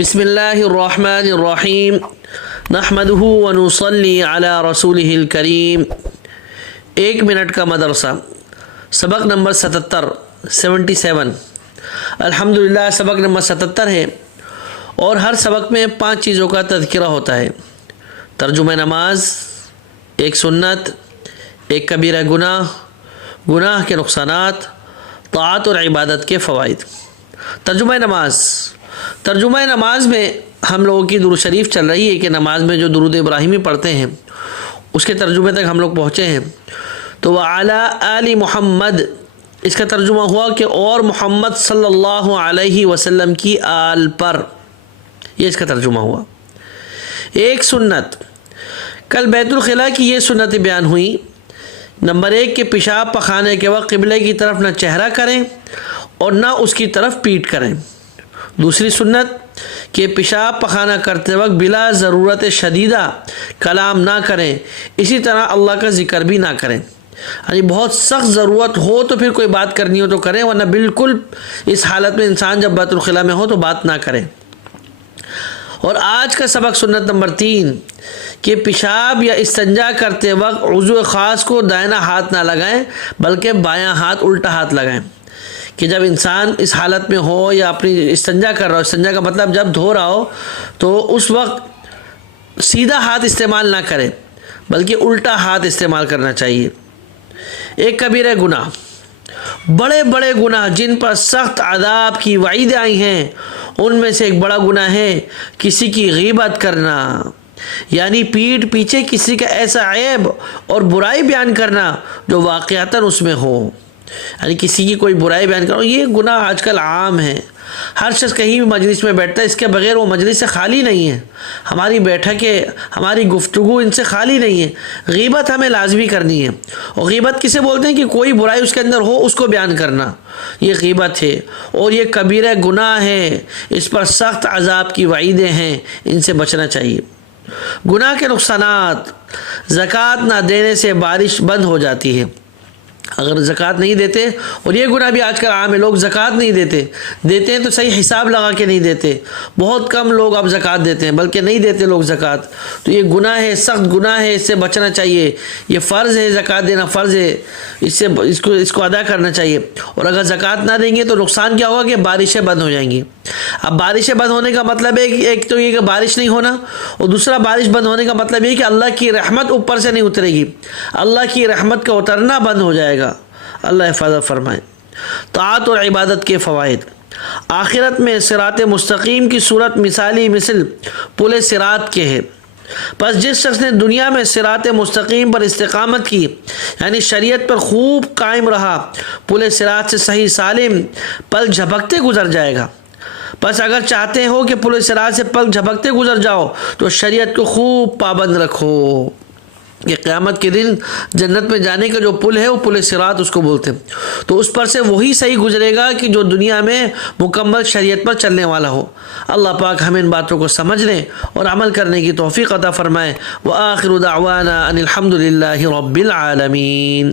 بسم اللہ الرحمن الرحیم نحمدہ ونصلی علی رسولہ الکریم۔ 1 منٹ کا مدرسہ، سبق نمبر 77 الحمدللہ سبق نمبر 77 ہے، اور ہر سبق میں 5 چیزوں کا تذکرہ ہوتا ہے: ترجمہ نماز، ایک سنت، ایک کبیرہ گناہ، گناہ کے نقصانات، طاعت اور عبادت کے فوائد۔ ترجمہ نماز میں ہم لوگوں کی درود شریف چل رہی ہے کہ نماز میں جو درود ابراہیمی پڑھتے ہیں اس کے ترجمے تک ہم لوگ پہنچے ہیں۔ تو وعلی آل محمد، اس کا ترجمہ ہوا کہ اور محمد صلی اللہ علیہ وسلم کی آل پر، یہ اس کا ترجمہ ہوا۔ ایک سنت، کل بیت الخلاء کی یہ سنت بیان ہوئی۔ نمبر 1 کہ پیشاب پخانے کے وقت قبلے کی طرف نہ چہرہ کریں اور نہ اس کی طرف پیٹھ کریں۔ دوسری سنت کہ پیشاب پخانہ کرتے وقت بلا ضرورت شدیدہ کلام نہ کریں، اسی طرح اللہ کا ذکر بھی نہ کریں۔ یعنی بہت سخت ضرورت ہو تو پھر کوئی بات کرنی ہو تو کریں، ورنہ بالکل اس حالت میں انسان جب بیت الخلاء میں ہو تو بات نہ کریں۔ اور آج کا سبق سنت نمبر 3 کہ پیشاب یا استنجا کرتے وقت عضو خاص کو دائنا ہاتھ نہ لگائیں بلکہ بایاں ہاتھ، الٹا ہاتھ لگائیں۔ کہ جب انسان اس حالت میں ہو یا اپنی استنجا کر رہا ہو، استنجا کا مطلب جب دھو رہا ہو، تو اس وقت سیدھا ہاتھ استعمال نہ کرے بلکہ الٹا ہاتھ استعمال کرنا چاہیے۔ ایک کبیرہ گناہ، بڑے بڑے گناہ جن پر سخت عذاب کی وعید آئی ہیں، ان میں سے ایک بڑا گناہ ہے کسی کی غیبت کرنا، یعنی پیٹھ پیچھے کسی کا ایسا عیب اور برائی بیان کرنا جو واقعتاً اس میں ہو۔ یعنی کسی کی کوئی برائی بیان کرو، یہ گناہ آج کل عام ہے۔ ہر شخص کہیں بھی مجلس میں بیٹھتا ہے، اس کے بغیر وہ مجلس سے خالی نہیں ہے۔ ہماری بیٹھکیں، ہماری گفتگو ان سے خالی نہیں ہے۔ غیبت ہمیں لازمی کرنی ہے۔ اور غیبت کسے بولتے ہیں کہ کوئی برائی اس کے اندر ہو اس کو بیان کرنا، یہ غیبت ہے، اور یہ کبیرہ گناہ ہے، اس پر سخت عذاب کی وعیدیں ہیں، ان سے بچنا چاہیے۔ گناہ کے نقصانات، زکوٰۃ نہ دینے سے بارش بند ہو جاتی ہے۔ اگر زکوٰۃ نہیں دیتے، اور یہ گناہ بھی آج کل عام ہے، لوگ زکوٰۃ نہیں دیتے ہیں تو صحیح حساب لگا کے نہیں دیتے۔ بہت کم لوگ اب زکوٰۃ دیتے ہیں، بلکہ نہیں دیتے لوگ زکوٰۃ۔ تو یہ گناہ ہے، سخت گناہ ہے، اس سے بچنا چاہیے۔ یہ فرض ہے، زکوٰۃ دینا فرض ہے، اس کو ادا کرنا چاہیے۔ اور اگر زکوٰۃ نہ دیں گے تو نقصان کیا ہوگا کہ بارشیں بند ہو جائیں گی۔ اب بارشیں بند ہونے کا مطلب ہے کہ ایک تو یہ کہ بارش نہیں ہونا، اور دوسرا بارش بند ہونے کا مطلب یہ کہ اللہ کی رحمت اوپر سے نہیں اترے گی، اللہ کی رحمت کا اترنا بند ہو جائے گا۔ اللہ حفاظت فرمائے۔ طاعت اور عبادت کے فوائد، آخرت میں صراط مستقیم کی صورت مثالی مثل پل صراط کے ہے۔ پس جس شخص نے دنیا میں صراط مستقیم پر استقامت کی، یعنی شریعت پر خوب قائم رہا، پل صراط سے صحیح سالم پل جھپکتے گزر جائے گا۔ پس اگر چاہتے ہو کہ پل صراط سے پل جھپکتے گزر جاؤ تو شریعت کو خوب پابند رکھو۔ کہ قیامت کے دن جنت میں جانے کا جو پل ہے وہ پل صراط اس کو بولتے ہیں، تو اس پر سے وہی صحیح گزرے گا کہ جو دنیا میں مکمل شریعت پر چلنے والا ہو۔ اللہ پاک ہمیں ان باتوں کو سمجھنے اور عمل کرنے کی توفیق عطا فرمائے۔ وآخر دعوانا ان الحمد للہ رب العالمین۔